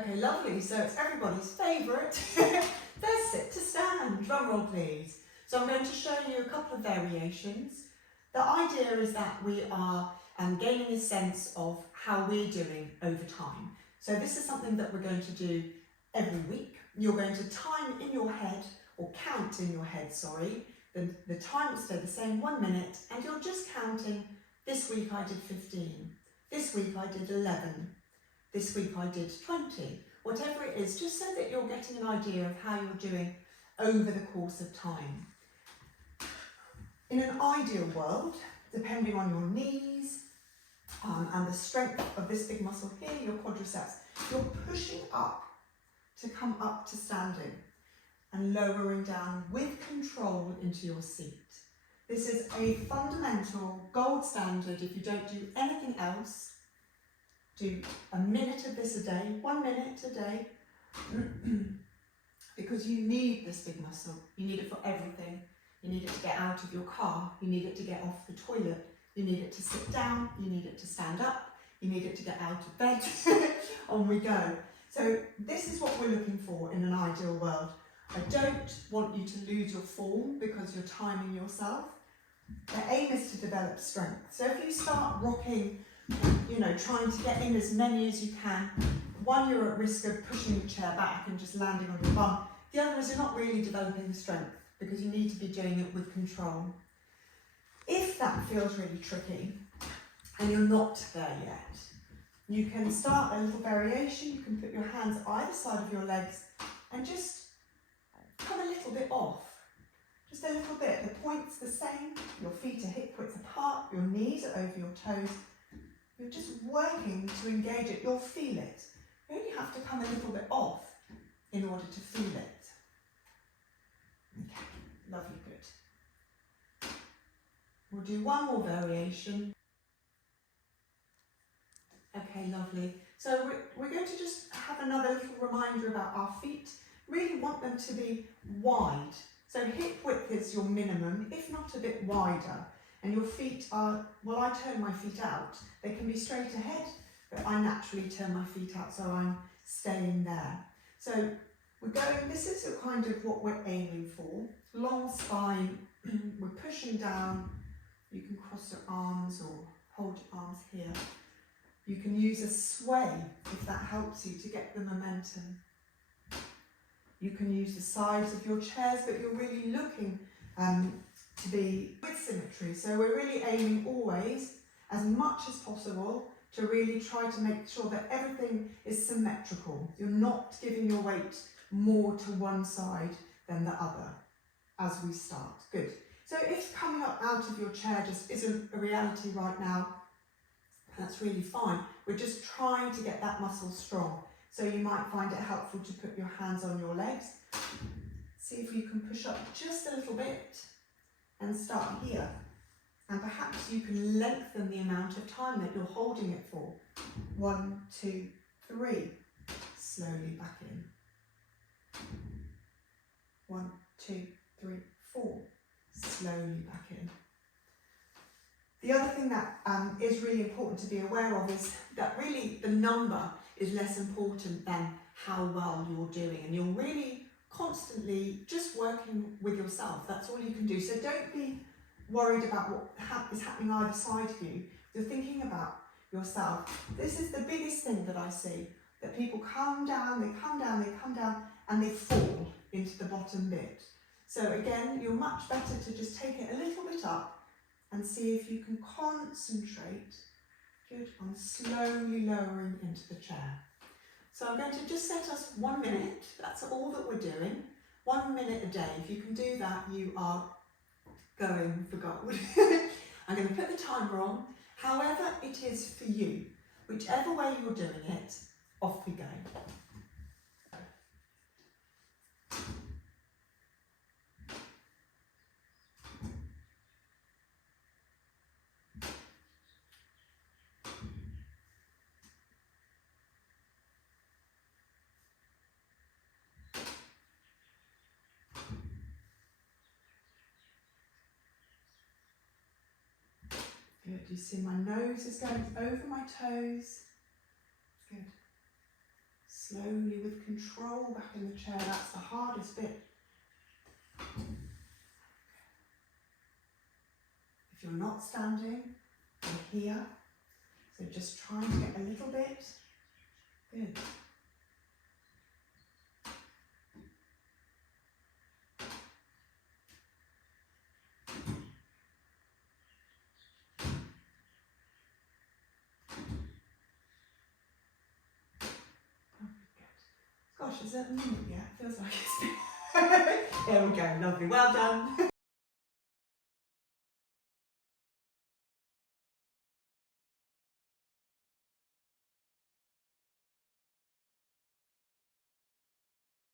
Okay, lovely. So it's everybody's favourite. There's sit to stand. Drum roll, please. So I'm going to show you a couple of variations. The idea is that we are gaining a sense of how we're doing over time. So this is something that we're going to do every week. You're going to time in your head, or count in your head, sorry. The time will stay the same, 1 minute, and you're just counting, this week I did 15, this week I did 11, this week I did 20, whatever it is, just so that you're getting an idea of how you're doing over the course of time. In an ideal world, depending on your knees and the strength of this big muscle here, your quadriceps, you're pushing up to come up to standing and lowering down with control into your seat. This is a fundamental gold standard. If you don't do anything else, do a minute of this a day, 1 minute a day, because you need this big muscle. You need it for everything. You need it to get out of your car. You need it to get off the toilet. You need it to sit down. You need it to stand up. You need it to get out of bed. On we go. So this is what we're looking for in an ideal world. I don't want you to lose your form because you're timing yourself. The aim is to develop strength. So if you start rocking, trying to get in as many as you can, one, you're at risk of pushing the chair back and just landing on your bum. The other is you're not really developing the strength because you need to be doing it with control. If that feels really tricky and you're not there yet, you can start a little variation. You can put your hands either side of your legs and just come a little bit off. Just a little bit. The point's the same. Your feet are hip width apart. Your knees are over your toes. You're just working to engage it. You'll feel it. You only have to come a little bit off in order to feel it. Okay, lovely, good. We'll do one more variation. Okay, lovely. So we're going to just have another little reminder about our feet. Really want them to be wide. So hip width is your minimum, if not a bit wider. And your feet are, well, I turn my feet out. They can be straight ahead, but I naturally turn my feet out, so I'm staying there. So we're going, this is kind of what we're aiming for. Long spine, we're pushing down. You can cross your arms or hold your arms here. You can use a sway if that helps you to get the momentum. You can use the sides of your chairs, but you're really looking to be with symmetry. So we're really aiming always, as much as possible, to really try to make sure that everything is symmetrical. You're not giving your weight more to one side than the other as we start. Good. So if coming up out of your chair just isn't a reality right now, that's really fine. We're just trying to get that muscle strong. So you might find it helpful to put your hands on your legs. See if you can push up just a little bit and start here. And perhaps you can lengthen the amount of time that you're holding it for. 1, 2, 3. Slowly back in. 1, 2, 3, 4. Slowly back in. The other thing that is really important to be aware of is that really the number is less important than how well you're doing, and you're really constantly just working with yourself. That's all you can do. So don't be worried about what is happening either side of you. You're thinking about yourself. This is the biggest thing that I see, that people come down, they come down, they come down, and they fall into the bottom bit. So again, you're much better to just take it a little bit up and see if you can concentrate, good, on slowly lowering into the chair. So I'm going to just set us 1 minute. That's all that we're doing. 1 minute a day. If you can do that, you are going for gold. I'm going to put the timer on. However it is for you, whichever way you're doing it, off we go. Good, you see my nose is going over my toes. Good. Slowly control back in the chair. That's the hardest bit. If you're not standing, you're here. So just trying to get a little bit. Good. Gosh, is it a minute yet? Feels like it's been... There we go, lovely, well done.